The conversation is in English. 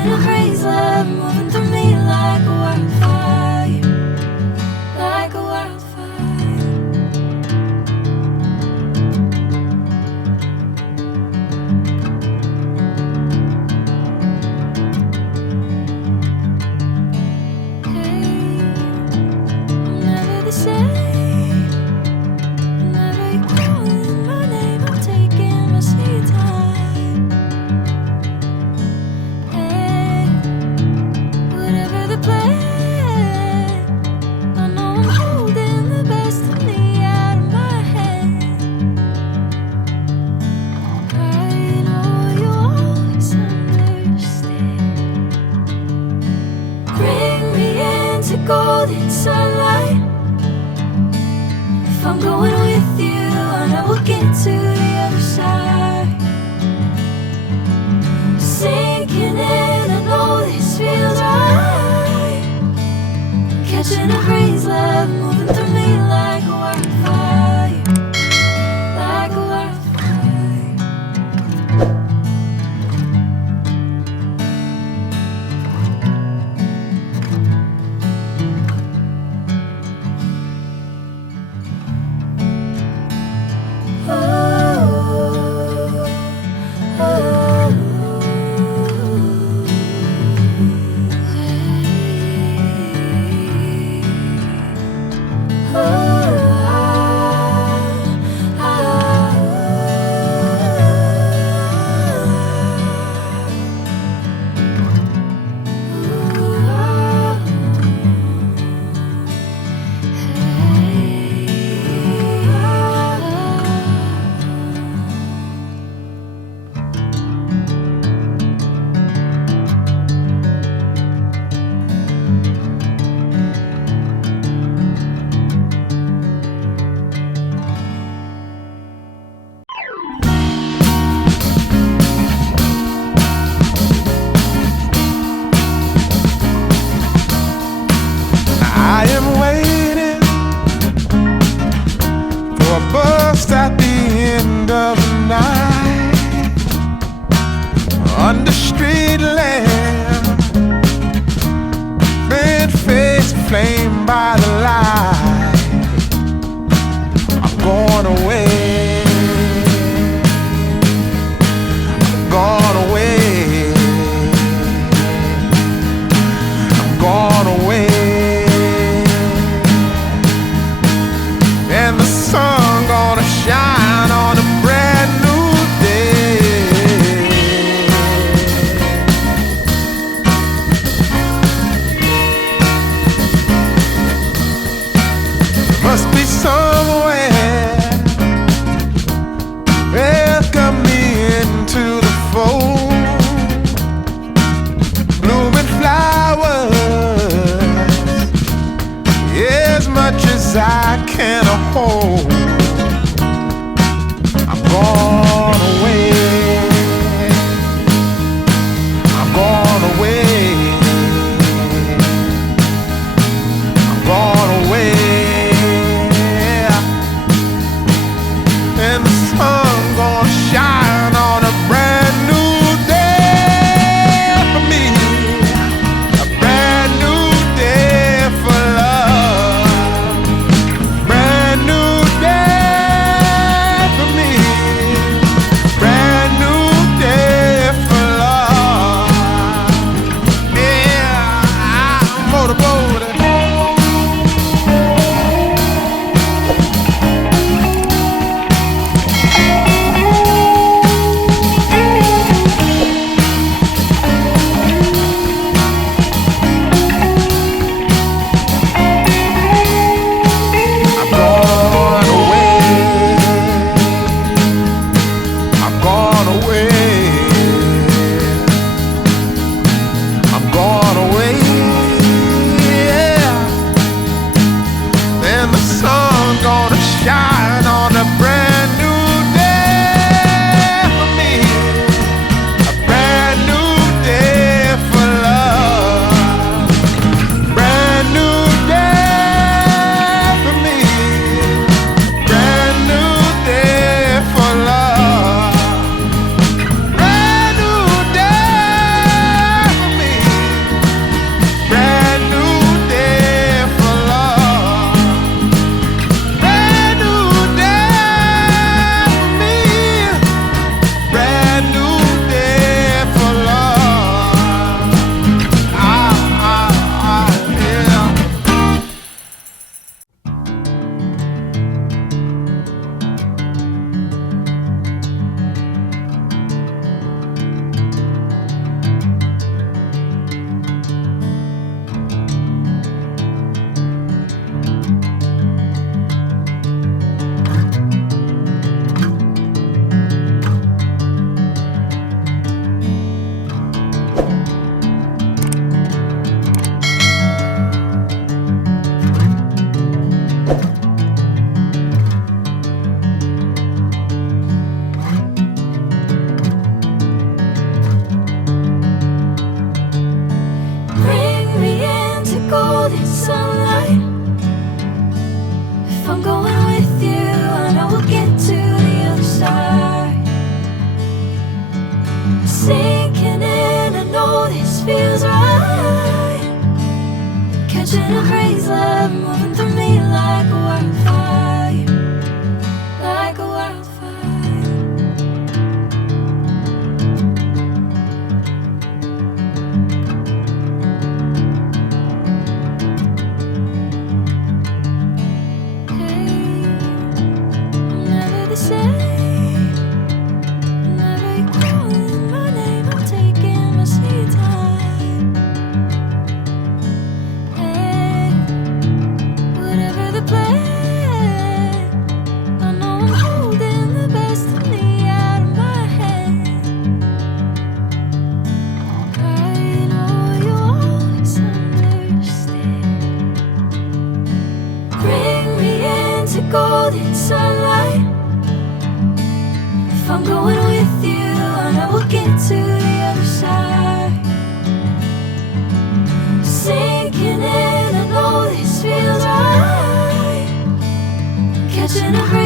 Catching a breeze, love moving through me like a wildfire, like a wildfire. Hey, I'm never the same. Whenever you're calling my name, I'm taking my sweet time. Hey, whatever the plan, I know I'm holding the best of me out of my hand. I know you always understand. Bring me into golden sunlight. If I'm going with you, I know we'll get to the other side. Sinking in, I know this feels right. Catching a breeze, love moving through me like a wildfire, like a wildfire. I am waiting for a bus at the end of the night, under street lamp, bent face flamed by the light. I'm going away, I'm gone away, I'm gone away. And the sun gonna shine on a brand new day. catching a breeze, love moving through me like a wildfire, like a wildfire. Hey, I'm never the same. Whenever you're calling my name, I'm taking my sweet time. Hey, whatever the plan, I know I'm holding the best of me out of my head. I know you always understand. Bring me into golden sunlight. If I'm going with you, I know we'll get to the other side. Sinking in, I know this feels right. Catching a breeze.